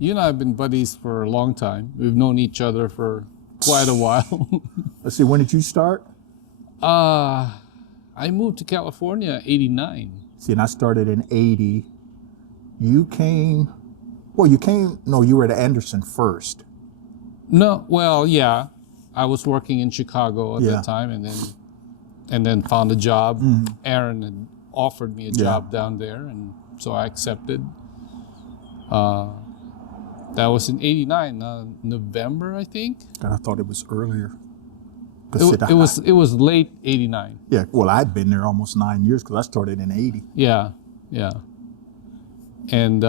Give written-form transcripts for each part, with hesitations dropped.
You and I have been buddies for a long time. We've known each other for quite a while. Let's see, when did you start? I moved to California '89. See, and I started in 80. You were at Anderson first. No, well, yeah. I was working in Chicago at that time and then found a job. Aaron had offered me a job down there, and so I accepted. That was in '89, November, I think. God, I thought it was earlier. It was late '89. Yeah, well, I'd been there almost 9 years because I started in 80. Yeah. And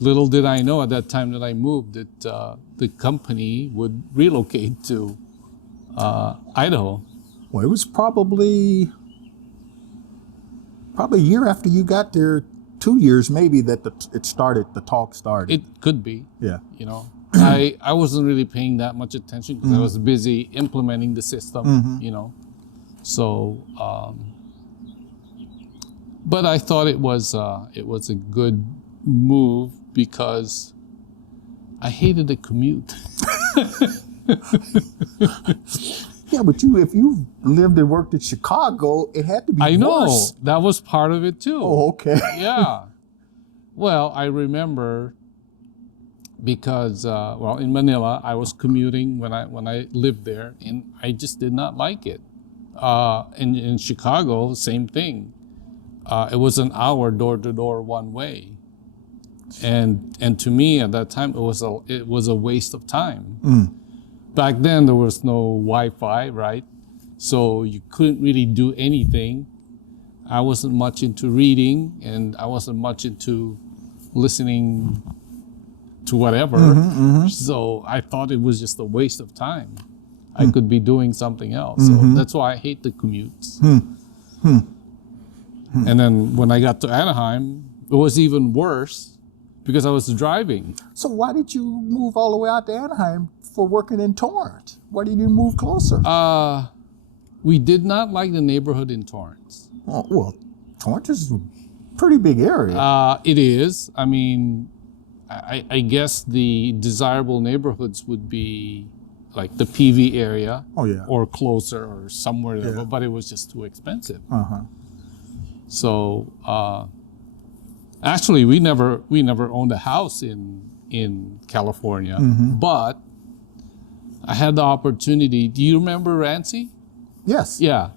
little did I know at that time that I moved that the company would relocate to Idaho. Well, it was probably a year after you got there, 2 years maybe, that the talk started. It could be. Yeah. I wasn't really paying that much attention because I was busy implementing the system, So, but I thought it was a good move because I hated the commute. Yeah, but if you lived and worked in Chicago, it had to be I know. worse. That was part of it too. Oh, okay. Yeah. Well, I remember because in Manila I was commuting when I lived there, and I just did not like it. In Chicago, same thing. It was an hour door to door one way, and to me at that time it was a waste of time. Back then there was no Wi-Fi, right? So you couldn't really do anything. I wasn't much into reading, and I wasn't much into listening to whatever. So I thought it was just a waste of time. I could be doing something else. So that's why I hate the commutes. And then when I got to Anaheim, it was even worse because I was driving. So why did you move all the way out to Anaheim for working in Torrance? Why did you move closer? We did not like the neighborhood in Torrance. Oh, well, Torrance is a pretty big area. It is. I mean, I guess the desirable neighborhoods would be like the PV area, or closer, or somewhere there, but it was just too expensive. So actually, we never owned a house in California, but I had the opportunity. Do you remember Rancy? Yes. Yeah.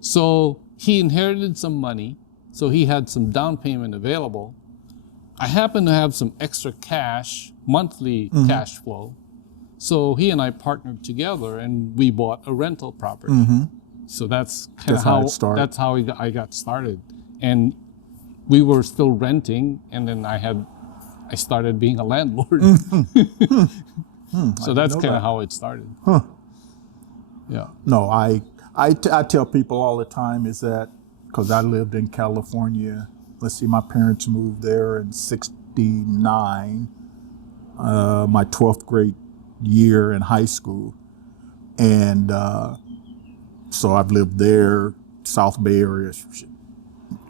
So he inherited some money, so he had some down payment available. I happened to have some extra cash, monthly cash flow. So he and I partnered together, and we bought a rental property. So that's kind of how it started. That's how I got started. And we were still renting, and then I started being a landlord. So that's kind of how it started. Yeah. No, I tell people all the time is that, because I lived in California, let's see, my parents moved there in '69, my 12th grade year in high school. And so I've lived there, South Bay Area,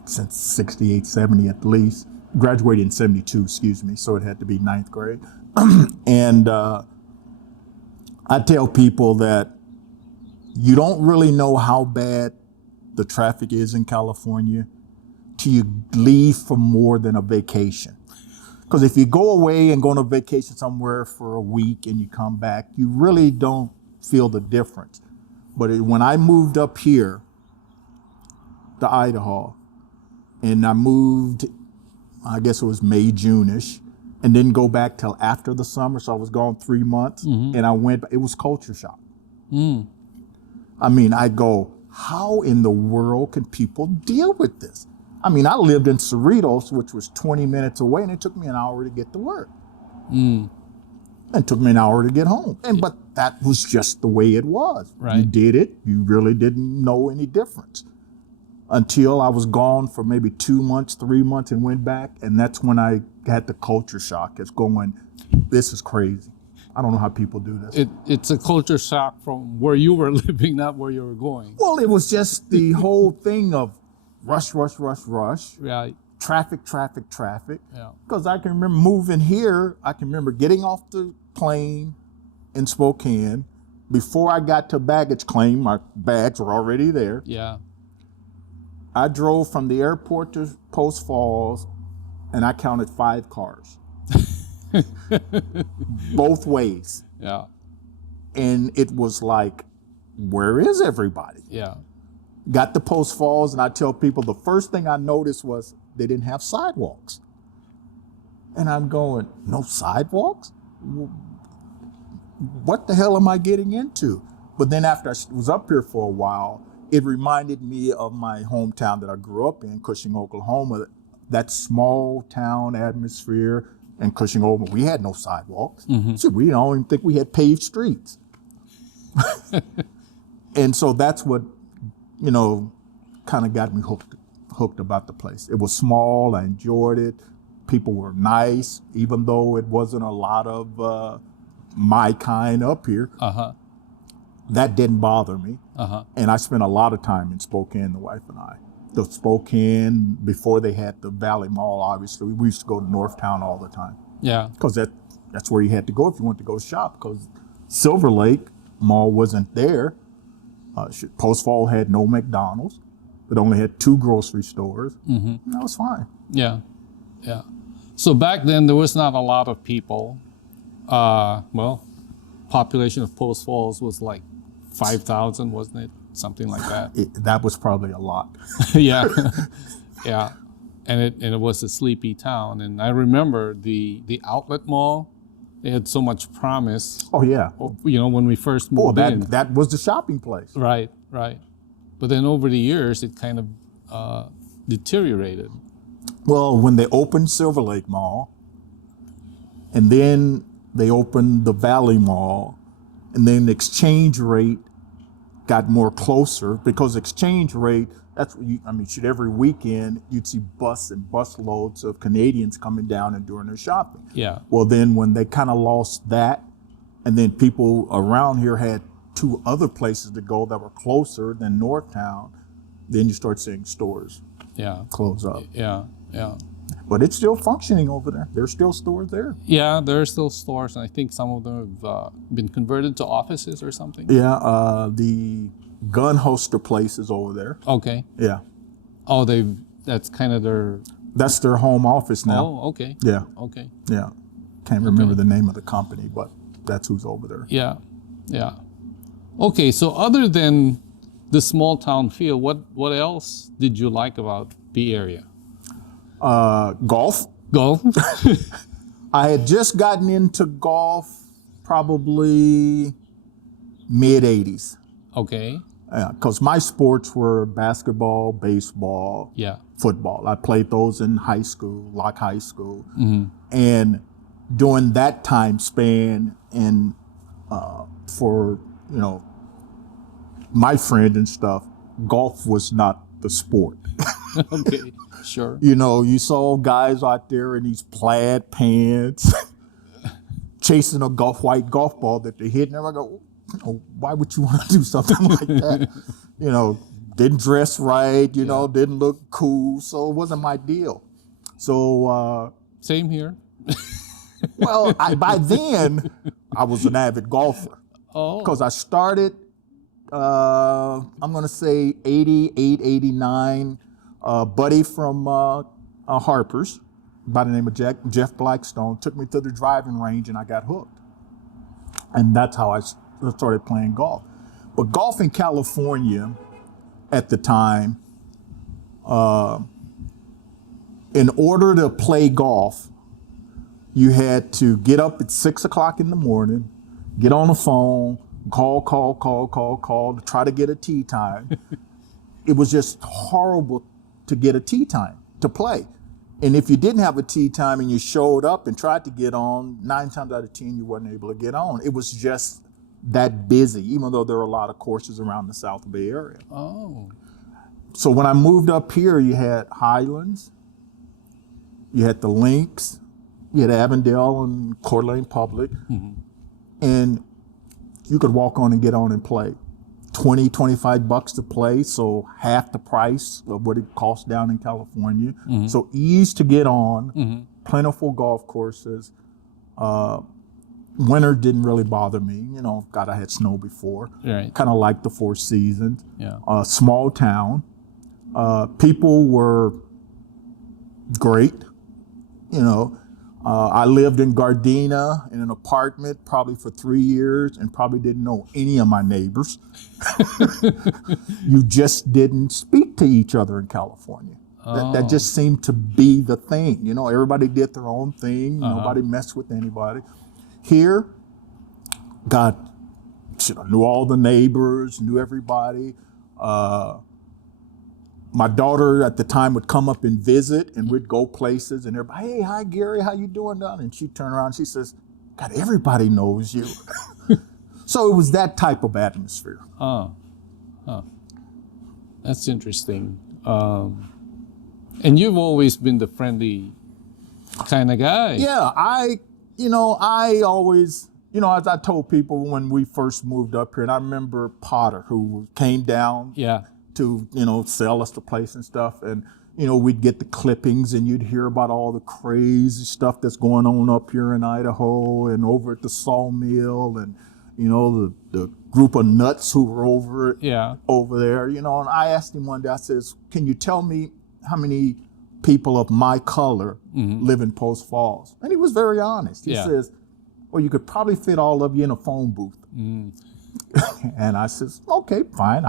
since '68, '70 at least. Graduated in '72, excuse me, so it had to be 9th grade. And I tell people that you don't really know how bad the traffic is in California till you leave for more than a vacation. Because if you go away and go on a vacation somewhere for a week and you come back, you really don't feel the difference. But when I moved up here to Idaho, and I moved, I guess it was May, June-ish, and didn't go back till after the summer, so I was gone 3 months, and I went, it was culture shock. I mean, I go, how in the world can people deal with this? I mean, I lived in Cerritos, which was 20 minutes away, and it took me an hour to get to work. And it took me an hour to get home. But that was just the way it was. Right. You did it, you really didn't know any difference. Until I was gone for maybe 2 months, 3 months, and went back, and that's when I had the culture shock. It's going, this is crazy. I don't know how people do this. It's a culture shock from where you were living, not where you were going. Well, it was just the whole thing of rush, rush, rush, rush. Right. traffic. Yeah. Because I can remember moving here. I can remember getting off the plane in Spokane. Before I got to baggage claim, my bags were already there. Yeah. I drove from the airport to Post Falls, and I counted 5 cars. Both ways. Yeah. And it was like, where is everybody? Yeah. Got to Post Falls, and I tell people the first thing I noticed was they didn't have sidewalks. And I'm going, no sidewalks? What the hell am I getting into? But then after I was up here for a while, it reminded me of my hometown that I grew up in, Cushing, Oklahoma. That small town atmosphere in Cushing, Oklahoma, we had no sidewalks. So we don't even think we had paved streets. And so that's what, kind of got me hooked about the place. It was small, I enjoyed it. People were nice, even though it wasn't a lot of my kind up here. That didn't bother me. And I spent a lot of time in Spokane, the wife and I. The Spokane, before they had the Valley Mall, obviously, we used to go to Northtown all the time. Yeah. Because that's where you had to go if you wanted to go shop, because Silver Lake Mall wasn't there. Post Falls had no McDonald's. It only had 2 grocery stores. And that was fine. Yeah. Yeah. So back then, there was not a lot of people. Population of Post Falls was like 5,000, wasn't it? Something like that. That was probably a lot. Yeah. Yeah. And it was a sleepy town. And I remember the outlet mall, they had so much promise. Oh, yeah. When we first moved in. That was the shopping place. Right. But then over the years, it kind of deteriorated. Well, when they opened Silver Lake Mall, and then they opened the Valley Mall, and then the exchange rate got more closer, because exchange rate, every weekend you'd see bus loads of Canadians coming down and doing their shopping. Yeah. Well, then when they kind of lost that, and then people around here had 2 other places to go that were closer than Northtown, then you start seeing stores close up. Yeah. But it's still functioning over there. There's still stores there. Yeah, there are still stores, and I think some of them have been converted to offices or something. Yeah, the gun holster place is over there. Okay. Yeah. Oh, that's kind of their... That's their home office now. Oh, okay. Yeah. Okay. Yeah. Can't remember the name of the company, but that's who's over there. Yeah. Okay, so other than the small town feel, what else did you like about the area? Golf. Golf? I had just gotten into golf probably mid-'80s. Okay. Because my sports were basketball, baseball, football. I played those in high school, Locke High School. And during that time span, and for, my friend and stuff, golf was not the sport. Okay, sure. You saw guys out there in these plaid pants chasing a white golf ball that they hit, and I go, why would you want to do something like that? Didn't dress right, didn't look cool, so it wasn't my deal. So same here. Well, by then I was an avid golfer. Oh. Because I started, I'm going to say 88, 89. A buddy from Harper's by the name of Jeff Blackstone took me to the driving range, and I got hooked. And that's how I started playing golf. But golf in California at the time, in order to play golf, you had to get up at 6 o'clock in the morning, get on the phone, call to try to get a tee time. It was just horrible to get a tee time to play. And if you didn't have a tee time and you showed up and tried to get on, 9 times out of 10 you weren't able to get on. It was just that busy, even though there were a lot of courses around the South Bay area. Oh. So when I moved up here, you had Highlands, you had the Links, you had Avondale and Coeur d'Alene Public, and you could walk on and get on and play $20, $25 to play, so half the price of what it costs down in California. So ease to get on, plentiful golf courses. Winter didn't really bother me. God, I had snow before. Right. Kind of like the Four Seasons. Yeah. Small town. People were great. I lived in Gardena in an apartment probably for 3 years and probably didn't know any of my neighbors. You just didn't speak to each other in California. That just seemed to be the thing. Everybody did their own thing. Nobody messed with anybody. Here, God, knew all the neighbors, knew everybody. My daughter at the time would come up and visit, and we'd go places, and everybody, hey, hi, Geary, how you doing, down? And she'd turn around and she says, God, everybody knows you. So it was that type of atmosphere. That's interesting. And you've always been the friendly kind of guy. Yeah, I always, as I told people when we first moved up here, and I remember Potter, who came down to, sell us the place and stuff. And, we'd get the clippings and you'd hear about all the crazy stuff that's going on up here in Idaho and over at the sawmill and, the group of nuts who were over there, and I asked him one day, I says, can you tell me how many people of my color live in Post Falls? And he was very honest. He says, well, you could probably fit all of you in a phone booth. And I says, okay, fine.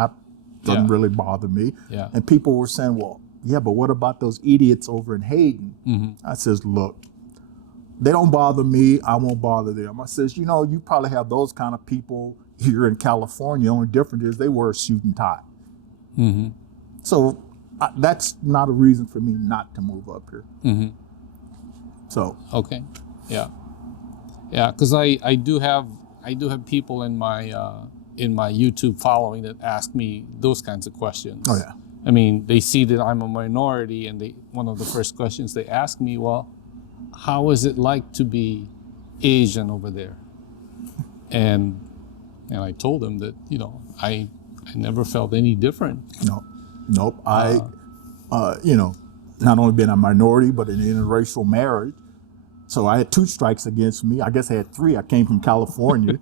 Doesn't really bother me. Yeah. And people were saying, well, yeah, but what about those idiots over in Hayden? I says, look, they don't bother me. I won't bother them. I says, you probably have those kind of people here in California. The only difference is they wear a suit and tie. So that's not a reason for me not to move up here. So. Okay. Yeah. Yeah, because I do have people in my YouTube following that ask me those kinds of questions. Oh yeah. I mean, they see that I'm a minority, and one of the first questions they ask me, well, how is it like to be Asian over there? And I told them that I never felt any different. Nope. I not only been a minority, but in an interracial marriage. So I had 2 strikes against me. I guess I had 3. I came from California.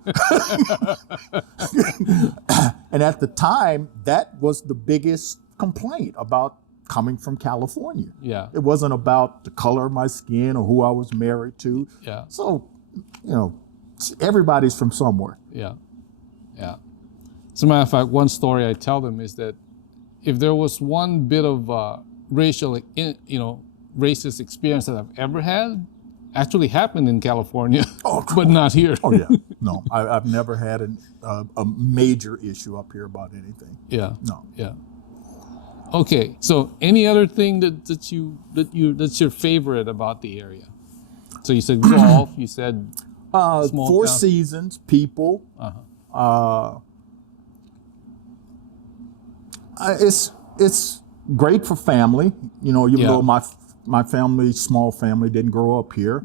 And at the time, that was the biggest complaint about coming from California. Yeah. It wasn't about the color of my skin or who I was married to. Yeah. So, everybody's from somewhere. Yeah. Yeah. As a matter of fact, one story I tell them is that if there was one bit of racist experience that I've ever had, actually happened in California, but not here. Oh yeah, no, I've never had a major issue up here about anything. Yeah. No. Yeah. Okay. So, any other thing that's your favorite about the area? So you said golf. You said small Four town. Seasons, people. It's great for family. Even though my family, small family, didn't grow up here.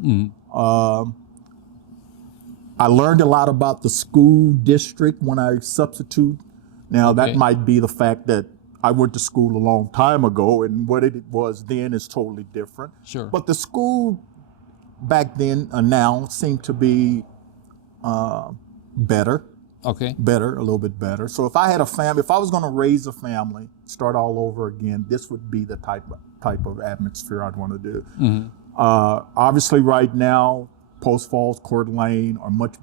I learned a lot about the school district when I substitute. Now that might be the fact that I went to school a long time ago, and what it was then is totally different. Sure. But the school back then and now seemed to be better. Okay. Better, a little bit better. So if I had a family, if I was going to raise a family, start all over again, this would be the type of atmosphere I'd want to do. Obviously, right now, Post Falls, Coeur d'Alene are much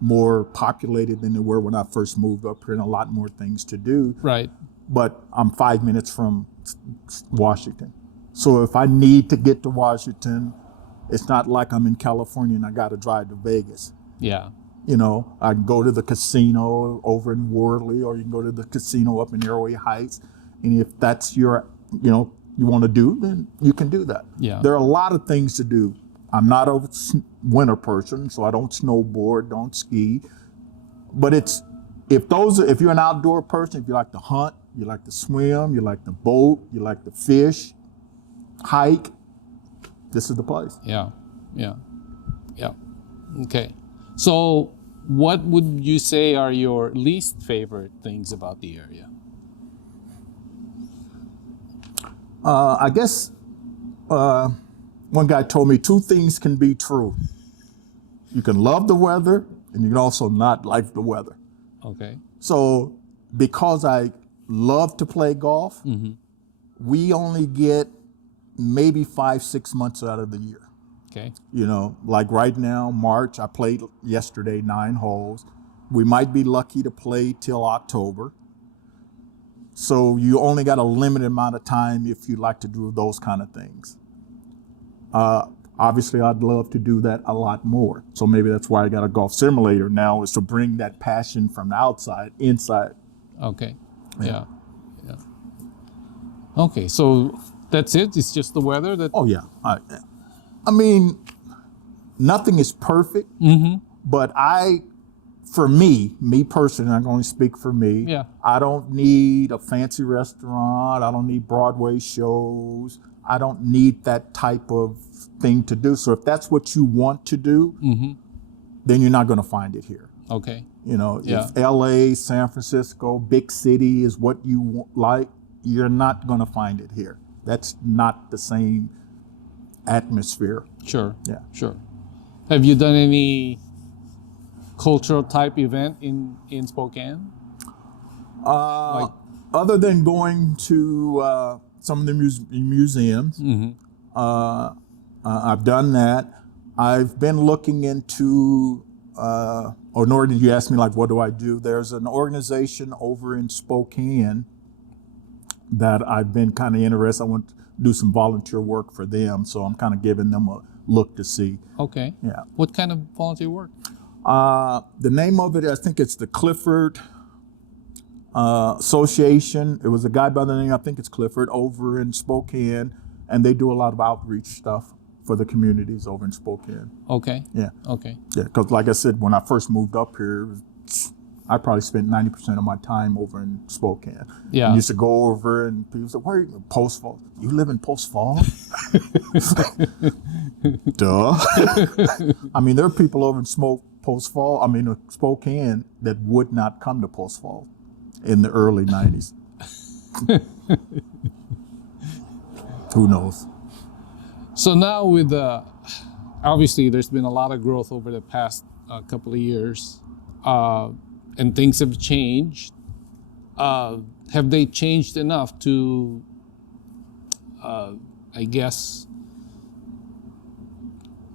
more populated than they were when I first moved up here, and a lot more things to do. Right. But I'm 5 minutes from Washington. So if I need to get to Washington, it's not like I'm in California and I got to drive to Vegas. Yeah. I can go to the casino over in Worley, or you can go to the casino up in Arroway Heights. And if that's your, you want to do, then you can do that. Yeah. There are a lot of things to do. I'm not a winter person, so I don't snowboard, don't ski. But if you're an outdoor person, if you like to hunt, you like to swim, you like to boat, you like to fish, hike, this is the place. Yeah. Yeah. Yeah. Okay. So What would you say are your least favorite things about the area? I guess one guy told me two things can be true. You can love the weather and you can also not like the weather. Okay. So because I love to play golf, we only get maybe 5-6 months out of the year. Okay. You know, like right now, March, I played yesterday 9 holes. We might be lucky to play till October. So you only got a limited amount of time if you like to do those kind of things. Obviously, I'd love to do that a lot more. So maybe that's why I got a golf simulator now, is to bring that passion from the outside inside. Okay. Yeah. Okay, so that's it? It's just the weather that... Oh, yeah. I mean, nothing is perfect, but for me personally, I'm going to speak for me. Yeah. I don't need a fancy restaurant. I don't need Broadway shows. I don't need that type of thing to do. So if that's what you want to do, then you're not going to find it here. Okay. You know, Yeah. if LA, San Francisco, big city is what you like, you're not going to find it here. That's not the same atmosphere. Sure. Yeah. Sure. Have you done any cultural type event in Spokane? Other than going to some of the museums, I've done that. I've been looking into, nor did you ask me, like, what do I do? There's an organization over in Spokane that I've been kind of interested. I want to do some volunteer work for them, so I'm kind of giving them a look to see. Okay. Yeah. What kind of volunteer work? The name of it, I think it's the Clifford Association. It was a guy by the name, I think it's Clifford, over in Spokane, and they do a lot of outreach stuff for the communities over in Spokane. Okay. Yeah. Okay. Yeah, because like I said, when I first moved up here, I probably spent 90% of my time over in Spokane. Yeah. I used to go over and people said, where are you? Post Falls. You live in Post Falls? Duh. I mean, there are people over in Spokane that would not come to Post Falls in the early 90s. Who knows? So now with obviously there's been a lot of growth over the past couple of years, and things have changed. Have they changed enough to, I guess,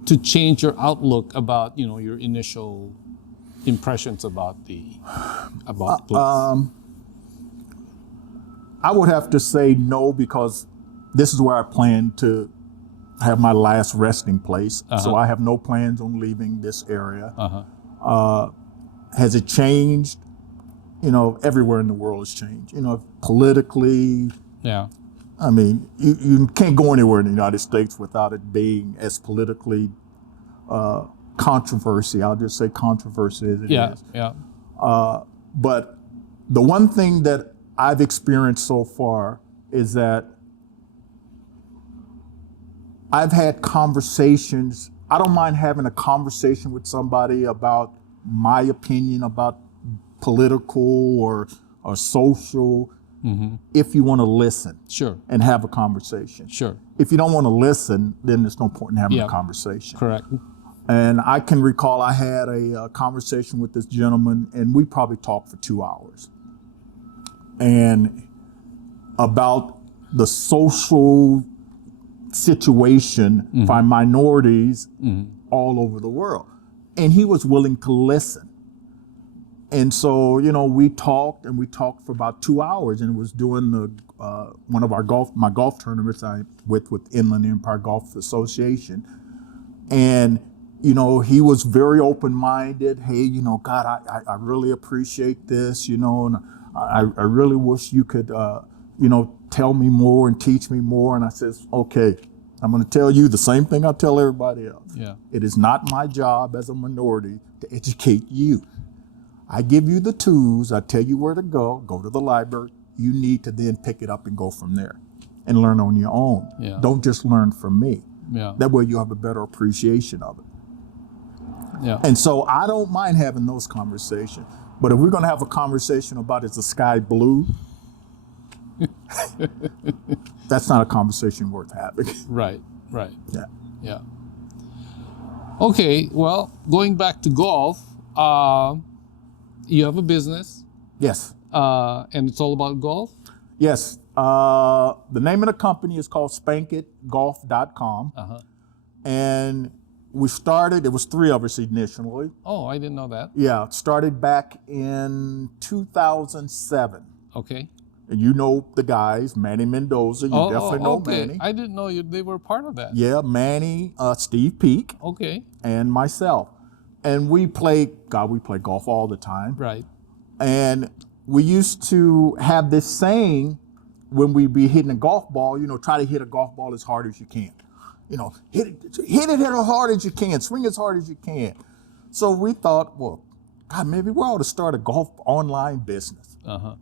to change your outlook about, you know, your initial impressions about the place? I would have to say no, because this is where I plan to have my last resting place. So I have no plans on leaving this area. Has it changed? You know, everywhere in the world has changed. You know, politically. Yeah. I mean, you can't go anywhere in the United States without it being as politically controversy. I'll just say controversy as it is. Yeah. But the one thing that I've experienced so far is that I've had conversations. I don't mind having a conversation with somebody about my opinion about political or social, if you want to listen. Sure. And have a conversation. Sure. If you don't want to listen, then there's no point in having a conversation. Correct. And I can recall I had a conversation with this gentleman, and we probably talked for 2 hours. And about the social situation by minorities all over the world. And he was willing to listen. And so, you know, we talked for about 2 hours, and it was doing the one of my golf tournaments with Inland Empire Golf Association. And, you know, he was very open-minded. Hey, you know, God, I really appreciate this, you know, and I really wish you could, you know, tell me more and teach me more. And I says, okay, I'm going to tell you the same thing I tell everybody else. Yeah. It is not my job as a minority to educate you. I give you the tools. I tell you where to go to the library. You need to then pick it up and go from there and learn on your own. Yeah. Don't just learn from me. Yeah. That way you have a better appreciation of it. Yeah. And so I don't mind having those conversations. But if we're going to have a conversation about is the sky blue, that's not a conversation worth having. Right. Right. Yeah. Yeah. Okay. Well, going back to golf, you have a business, Yes. and it's all about golf. Yes. The name of the company is called SpankItGolf.com. Uh-huh. And we started, it was three of us initially. Oh, I didn't know that. Yeah, it started back in 2007. Okay. And you know the guys, Manny Mendoza. You definitely know okay. Manny. I didn't know they were part of that. Yeah, Manny, Steve Peak, Okay. and myself. And we play golf all the time. Right. And we used to have this saying when we be hitting a golf ball, try to hit a golf ball as hard as you can. Hit it as hard as you can, swing as hard as you can. So we thought, well, God, maybe we ought to start a golf online business. Uh-huh.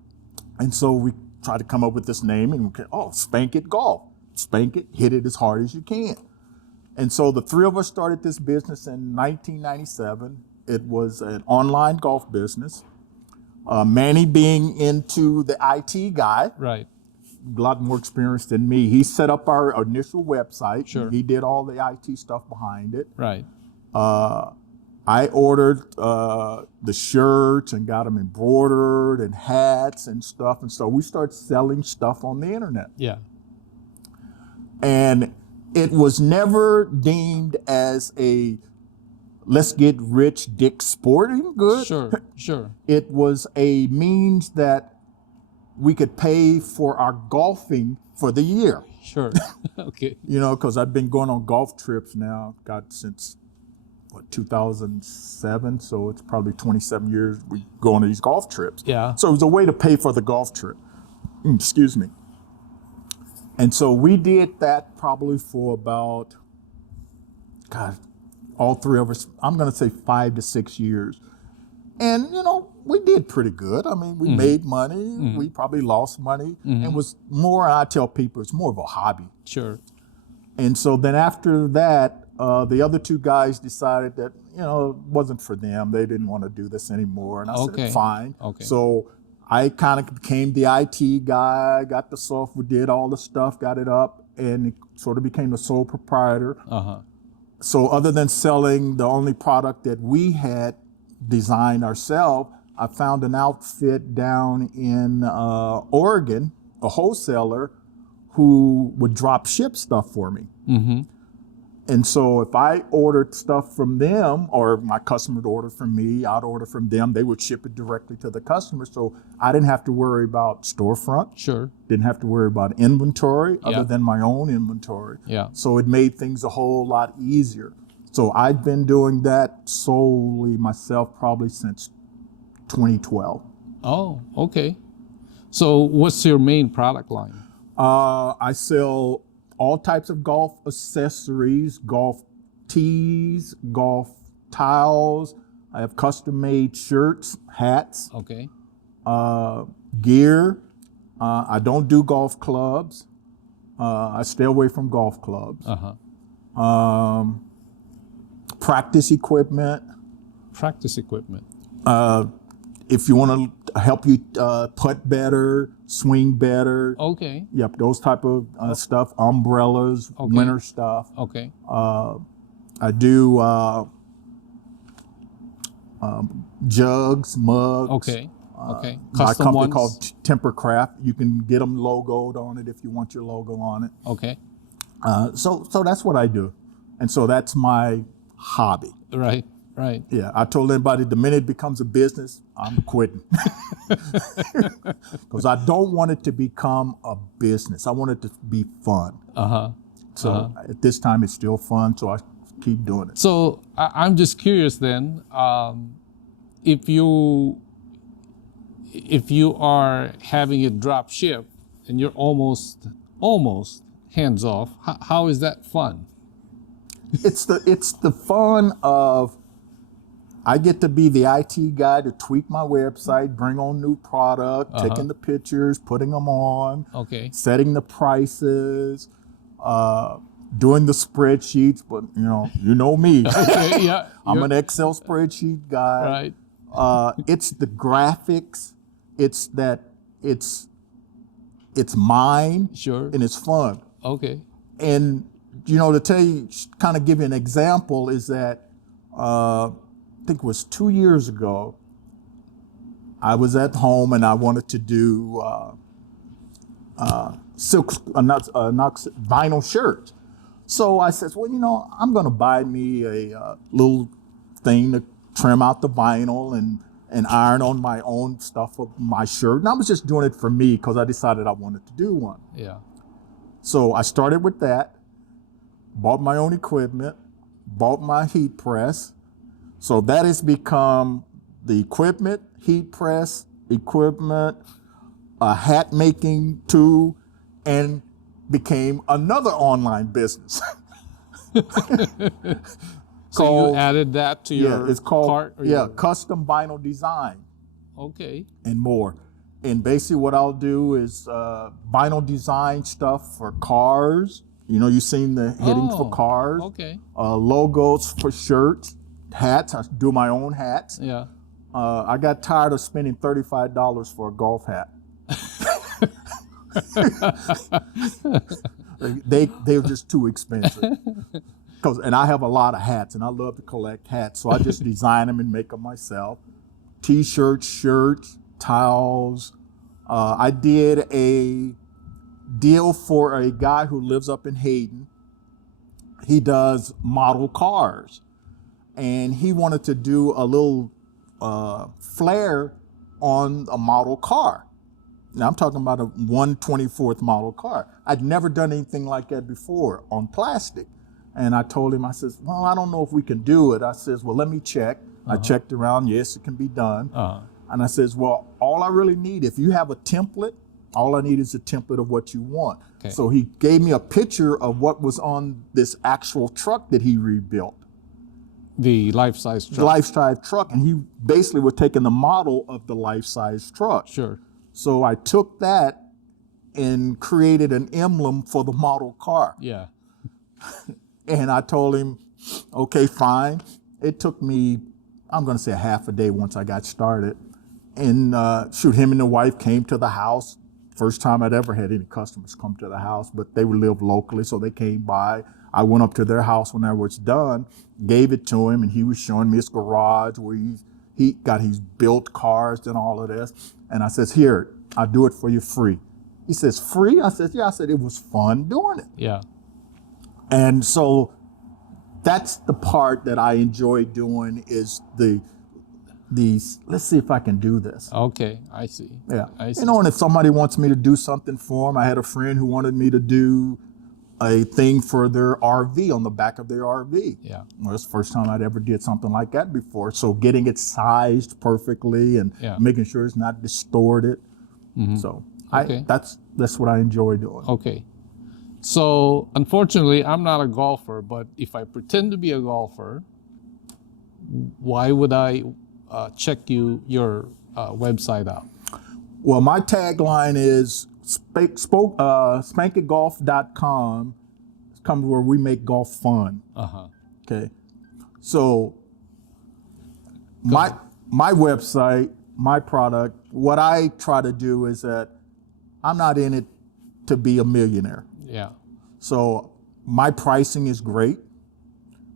And so we tried to come up with this name and Spank It Golf. Spank it, hit it as hard as you can. And so the three of us started this business in 1997. It was an online golf business. Manny being into the IT guy, Right. a lot more experienced than me. He set up our initial website. Sure. He did all the IT stuff behind it. Right. I ordered the shirts and got them embroidered and hats and stuff. And so we started selling stuff on the internet. Yeah. And it was never deemed as a let's get rich Dick sporting good. Sure. Sure. It was a means that we could pay for our golfing for the year. Sure. Okay. Because I've been going on golf trips now, since 2007. So it's probably 27 years we go on these golf trips. Yeah. So it was a way to pay for the golf trip. Excuse me. And so we did that probably for about, all three of us, I'm going to say 5 to 6 years. And, we did pretty good. I mean, we made money. We probably lost money. And was more, I tell people, it's more of a hobby. Sure. And so then after that, the other two guys decided that, it wasn't for them. They didn't want to do this anymore. And I said, fine. Okay. So I kind of became the IT guy, got the software, did all the stuff, got it up, and sort of became the sole proprietor. Uh-huh. So other than selling the only product that we had designed ourselves, I found an outfit down in Oregon, a wholesaler, who would drop ship stuff for me. Mm-hmm. And so if I ordered stuff from them, or my customer would order from me, I'd order from them, they would ship it directly to the customer. So I didn't have to worry about storefront. Sure. Didn't have to worry about inventory Yeah. other than my own inventory. Yeah. So it made things a whole lot easier. So I've been doing that solely myself probably since 2012. Oh, okay. So what's your main product line? I sell all types of golf accessories, golf tees, golf towels. I have custom-made shirts, hats, Okay. gear. I don't do golf clubs. I stay away from golf clubs. Uh-huh. Practice equipment. Practice equipment. If you want to help you putt better, swing better. Okay. Yep, those type of stuff. Umbrellas, Okay. winter stuff. Okay. I do jugs, mugs. Okay. Okay. My Custom company ones. called Tempercraft. You can get them logoed on it if you want your logo on it. Okay. So that's what I do, and so that's my hobby. Right. Right. Yeah, I told everybody the minute it becomes a business, I'm quitting. Because I don't want it to become a business. I want it to be fun. Uh-huh. So at this time, it's still fun, so I keep doing it. So I'm just curious then, if you are having it drop ship and you're almost hands off, how is that fun? It's the fun of I get to be the IT guy to tweak my website, bring on new product, taking the pictures, putting them on, Okay. setting the prices, doing the spreadsheets, but you know me. Okay, yeah. I'm an Excel spreadsheet guy. Right. It's the graphics. It's mine. Sure. And it's fun. Okay. And to tell you, kind of give you an example, is that I think it was 2 years ago. I was at home and I wanted to do vinyl shirts. So I said, well, I'm going to buy me a little thing to trim out the vinyl and iron on my own stuff of my shirt. And I was just doing it for me because I decided I wanted to do one. Yeah. So I started with that, bought my own equipment, bought my heat press. So that has become the equipment, heat press, equipment, a hat making tool, and became another online business. So you added that to your it's called cart? Or custom vinyl design. Okay. And more. And basically what I'll do is vinyl design stuff for cars. You've seen the headings for cars. Okay. Logos for shirts, hats. I do my own hats. Yeah. I got tired of spending $35 for a golf hat. they were just too expensive. And I have a lot of hats, and I love to collect hats, so I just design them and make them myself. T-shirts, shirts, towels. I did a deal for a guy who lives up in Hayden. He does model cars, and he wanted to do a little flare on a model car. Now I'm talking about a 1/24th model car. I'd never done anything like that before on plastic. And I told him, I says, well, I don't know if we can do it. I says, well, let me check. I checked around. Yes, it can be done. And I says, well, all I really need, if you have a template, all I need is a template of what you want. Okay. So he gave me a picture of what was on this actual truck that he rebuilt. The life-size truck. The life-size truck. And he basically was taking the model of the life-size truck. Sure. So I took that and created an emblem for the model car. Yeah. And I told him, okay, fine. It took me, I'm going to say, a half a day once I got started. And him and the wife came to the house. First time I'd ever had any customers come to the house, but they would live locally, so they came by. I went up to their house when that was done, gave it to him, and he was showing me his garage where he got his built cars and all of this. And I says, here, I'll do it for you free. He says, free? I said, yeah. I said, it was fun doing it. Yeah. And so that's the part that I enjoy doing, is these, let's see if I can do this. Okay, I see. Yeah. I see. And if somebody wants me to do something for them, I had a friend who wanted me to do a thing for their RV, on the back of their RV. Yeah. Well, it's the first time I'd ever did something like that before. So getting it sized perfectly and making sure it's not distorted. Mm-hmm. So okay. That's what I enjoy doing. Okay. So unfortunately, I'm not a golfer, but if I pretend to be a golfer, why would I check your website out? Well, my tagline is spankitgolf.com. It comes where we make golf fun. Okay. So my website, my product, what I try to do is that I'm not in it to be a millionaire. Yeah. So my pricing is great.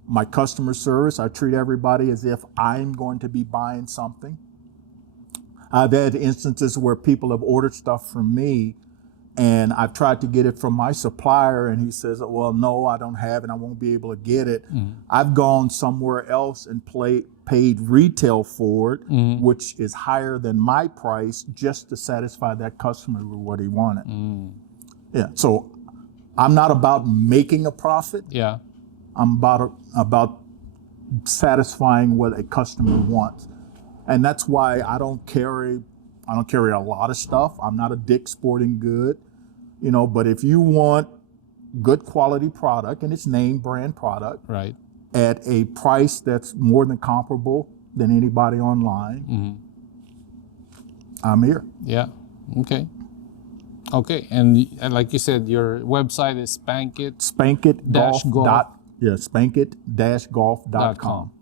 My customer service, I treat everybody as if I'm going to be buying something. I've had instances where people have ordered stuff from me, and I've tried to get it from my supplier, and he says, well, no, I don't have it. I won't be able to get it. Mm-hmm. I've gone somewhere else and paid retail for it, mm-hmm. which is higher than my price, just to satisfy that customer with what he wanted. Mm. Yeah. So I'm not about making a profit. Yeah. I'm about satisfying what a customer wants. And that's why I don't carry a lot of stuff. I'm not a Dick's Sporting Good, but if you want good quality product, and it's name brand product, right, at a price that's more than comparable than anybody online, mm-hmm. I'm here. Yeah. Okay. Okay, and like you said, your website is Spankit Dash golf golf. dot, yeah, spankit-golf.com.